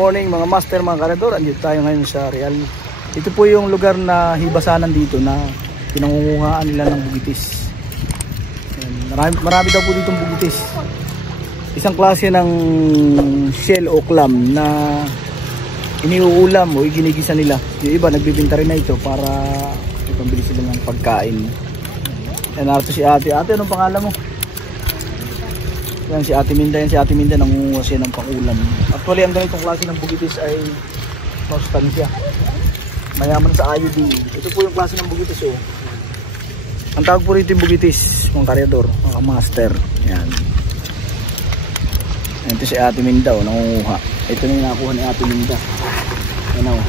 morning mga master, mga karador. Andito tayo ngayon sa Real. Ito po yung lugar na hibasanan dito na pinangunguhaan nila ng bugitis. Marami daw po ditong bugitis. Isang klase ng shell o clam na iniuulam o iginigisa nila. Yung iba nagbibinta rin na ito para ipambili sila ng pagkain. Yan, narito si ate. Ate, anong pangalan mo? Yan si Ate Minda. Yan si Ate Minda, nangunguha siya ng pangulam. Actually, ang ganitong klase ng bugitis ay nostansya. Mayaman sa iodine. Ito po yung klase ng bugitis. Oh. Ang tawag po rito yung bugitis, mga karyador, mga master. Yan. Ito si Ate Minda, oh, nangunguha. Ito na yung nakuha ni Ate Minda. Yan o.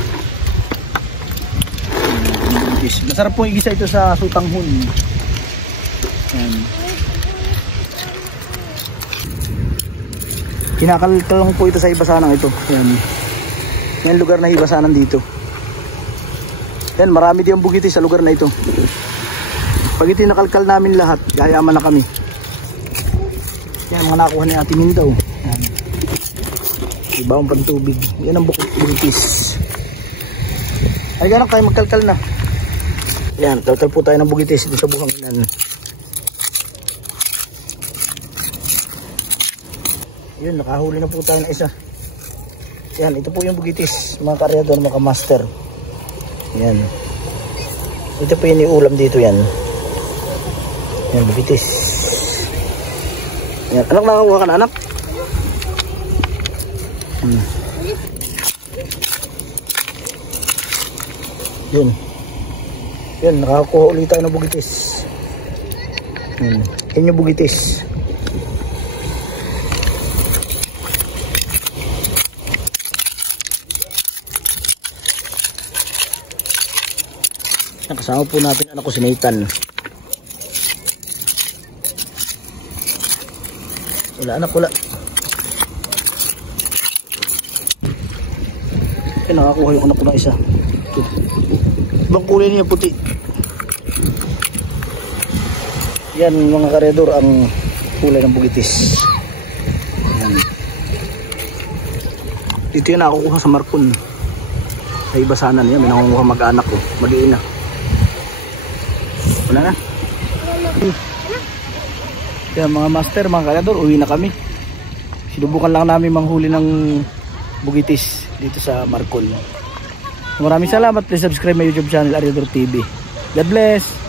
Masarap po igisa ito sa sutanghon. Yan. Kinakalkal lang po ito sa hibasanan ito. Yan. Yan lugar na hibasanan dito. Yan, marami din ang bugitis sa lugar na ito. Pag ito nakalkal namin lahat, gayaman na kami. Yan, mga nakuha ni Ate Minda. Yan. Ibawang pantubig. Yan ang bugitis. Ay, ganun kayo magkalkal na. Yan, kalkal po tayo ng bugitis dito sa buhanginan. Yun, nakahuli na po tayo na isa. Yan, ito po yung bugitis, mga karyador, mga master. Yan. Ito po yung iulam dito, yan. Yan, bugitis. Yan, anak, nakakuha ka na, anak? Yun. Yan, nakakuha ulit tayo ng bugitis. Yan yung bugitis. Kasama po natin anak ko si Nathan. Wala anak, wala. Ay, nakakuha yung anak ko na isa. Ibang kulay niya, puti. Yan mga karedor ang kulay ng bugitis. Yan. Dito yung nakukuha sa Marcon. Sa hibasanan niya, may nakukuha mag-anak ko. Mag-iina. Wala na. Kaya mga master, mga karador, uwi na kami. Sinubukan lang namin manghuli ng bugitis dito sa Marcon. Maraming salamat. Please subscribe my YouTube channel, Ariador TV. God bless.